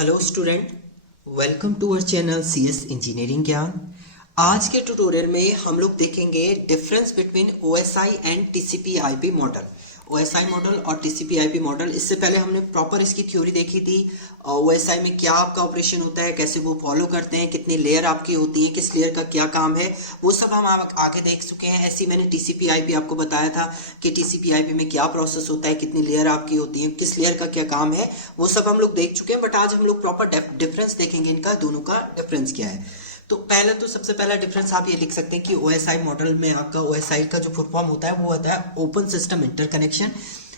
Hello student, welcome to our channel CS engineering Gyan. आज के tutorial में हम लोग देखेंगे difference between OSI and TCP IP model. OSI model और टीसीपी/आईपी मॉडल, इससे पहले हमने प्रॉपर इसकी थ्योरी देखी थी। ओएसआई में क्या आपका ऑपरेशन होता है, कैसे वो फॉलो करते हैं, कितनी लेयर आपकी होती है, किस लेयर का क्या काम है, वो सब हम आगे देख चुके हैं। ऐसे ही मैंने टीसीपी/आईपी आपको बताया था कि टीसीपी/आईपी में क्या प्रोसेस होता है, कितनी लेयर आपकी होती है, किस लेयर का क्या काम है, वो सब हम लोग देख चुके हैं। बट आज हम लोग प्रॉपर डिफरेंस देखेंगे, इनका दोनों का डिफरेंस क्या है। तो सबसे पहला डिफरेंस आप ये लिख सकते हैं कि ओएसआई मॉडल में आपका ओएसआई का जो फुल फॉर्म होता है वो होता है ओपन सिस्टम इंटरकनेक्शन,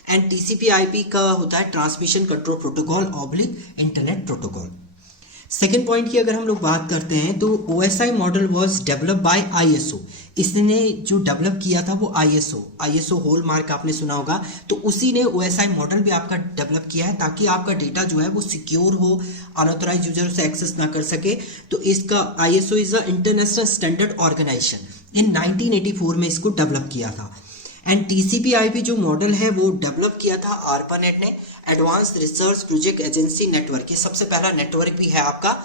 एंड टीसीपी/आईपी का होता है transmission control protocol oblique internet protocol. Second point की अगर हम लोग बात करते हैं तो OSI model was develop by ISO. इसने जो डेवलप किया था वो आईएसओ हॉलमार्क आपने सुना होगा, तो उसी ने ओएसआई मॉडल भी आपका डेवलप किया है ताकि आपका डेटा जो है वो सिक्योर हो, अनऑथराइज्ड यूजर से एक्सेस ना कर सके। तो इसका ISO is a international standard organization, in 1984 में इसको डेवलप किया था। एंड टीसीपी/आईपी जो मॉडल है वो डेवलप किया था ARPANET ने, advance research project agency network. ये सबसे पहला नेटवर्क भी है आपका,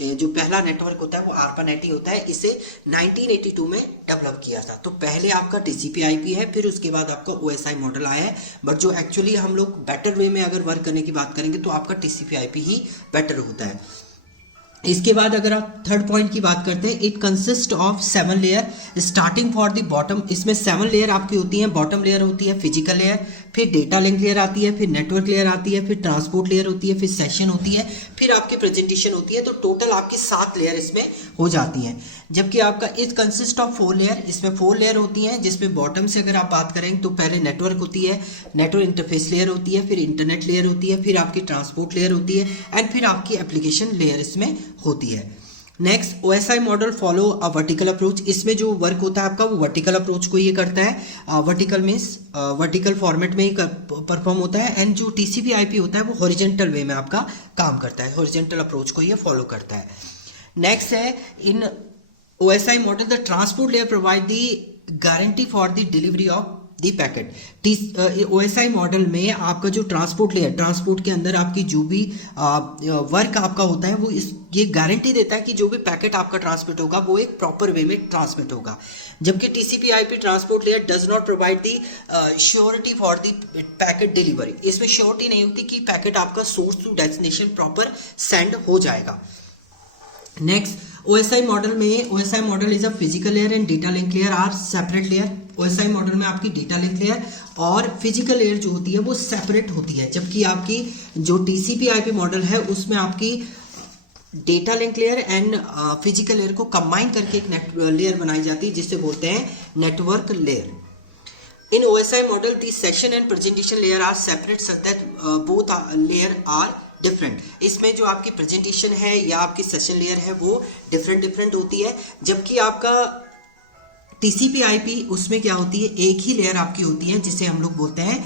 जो पहला नेटवर्क होता है वो ARPANET ही होता है। इसे 1982 में डेवलप किया था। तो पहले आपका टीसीपी/आईपी है, फिर उसके बाद आपका ओएसआई मॉडल आया है। बट जो एक्चुअली हम लोग बेटर वे में अगर वर्क करने की बात करेंगे तो आपका टीसीपी/आईपी ही बेटर होता है। इसके बाद अगर आप थर्ड पॉइंट की बात करते हैं, it consist of 7 layer starting for the bottom. इसमें 7 लेयर आपकी होती हैं। बॉटम लेयर होती है फिजिकल लेयर, फिर डेटा लिंक लेयर आती है, फिर नेटवर्क लेयर आती है, फिर ट्रांसपोर्ट लेयर होती है, फिर सेशन होती है, फिर आपकी प्रेजेंटेशन होती है। तो टोटल आपकी 7 लेयर इसमें हो जाती हैं। जबकि आपका इट कंसिस्ट ऑफ 4 लेयर, इसमें 4 लेयर होती हैं, जिसमें बॉटम से अगर आप बात करें तो पहले नेटवर्क होती है, नेटवर्क इंटरफेस लेयर होती है, फिर इंटरनेट लेयर होती है, फिर आपकी ट्रांसपोर्ट लेयर होती है, एंड फिर आपकी एप्लीकेशन लेयर इसमें होती है। Next, OSI model follow a vertical approach. इसमें जो वर्क होता है आपका वो वर्टिकल अप्रोच को ये करता है। वर्टिकल मीन्स वर्टिकल फॉर्मेट में ही परफॉर्म होता है। एंड जो टीसीपी/आईपी होता है वो हॉरिजॉन्टल वे में आपका काम करता है, हॉरिजॉन्टल अप्रोच को ये फॉलो करता है। नेक्स्ट है, इन OSI model, the transport layer provide the guarantee for the delivery of the packet। OSI model में आपका जो ट्रांसपोर्ट लेयर, ट्रांसपोर्ट के अंदर आपकी जो भी वर्क आपका होता है वो ये गारंटी देता है कि जो भी पैकेट आपका ट्रांसमिट होगा वो एक प्रॉपर वे में ट्रांसमिट होगा। जबकि TCP IP transport layer does not provide the surety for the packet delivery. इसमें श्योरिटी नहीं होती कि पैकेट आपका source to destination proper send हो जाएगा। Next, OSI model is a physical layer and data link layer are separate layer. OSI model में आपकी data link layer और फिजिकल लेयर जो होती है वो सेपरेट होती है। जबकि आपकी जो टीसीपी/आईपी मॉडल है उसमें आपकी data link layer and physical layer को कंबाइन करके एक लेयर बनाई जाती है जिसे बोलते हैं network layer. In OSI model the session and presentation layer are separate such that both layer are different. इसमें जो आपकी प्रेजेंटेशन है या आपकी सेशन लेयर है वो डिफरेंट होती है। जबकि आपका टीसीपी/आईपी उसमें क्या होती है, एक ही लेयर आपकी होती है जिसे हम लोग बोलते हैं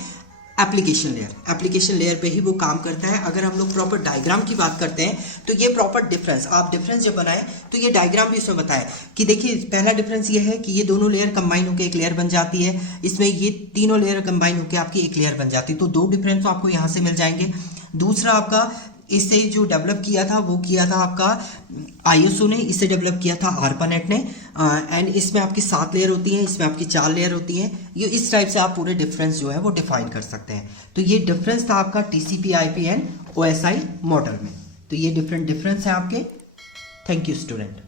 एप्लीकेशन लेयर। एप्लीकेशन लेयर पे ही वो काम करता है। अगर हम लोग प्रॉपर डायग्राम की बात करते हैं तो ये प्रॉपर डिफरेंस, आप डिफरेंस जब बनाएं तो ये डायग्राम भी उसमें बताए कि देखिए पहला डिफरेंस ये है कि ये दोनों लेयर कंबाइन होकर एक लेयर बन जाती है। इसमें ये तीनों लेयर कंबाइन होकर आपकी एक लेयर बन जाती है। तो 2 डिफरेंस तो आपको यहाँ से मिल जाएंगे। दूसरा, आपका इसे जो डेवलप किया था वो किया था आपका आईएसओ ने, इसे डेवलप किया था ARPANET ने। एंड इसमें आपकी 7 लेयर होती हैं, इसमें आपकी 4 लेयर होती हैं। ये इस टाइप से आप पूरे डिफरेंस जो है वो डिफाइन कर सकते हैं। तो ये डिफरेंस था आपका टीसीपी/आईपी एंड OSI मॉडल में। तो ये डिफरेंस है आपके। Thank you student.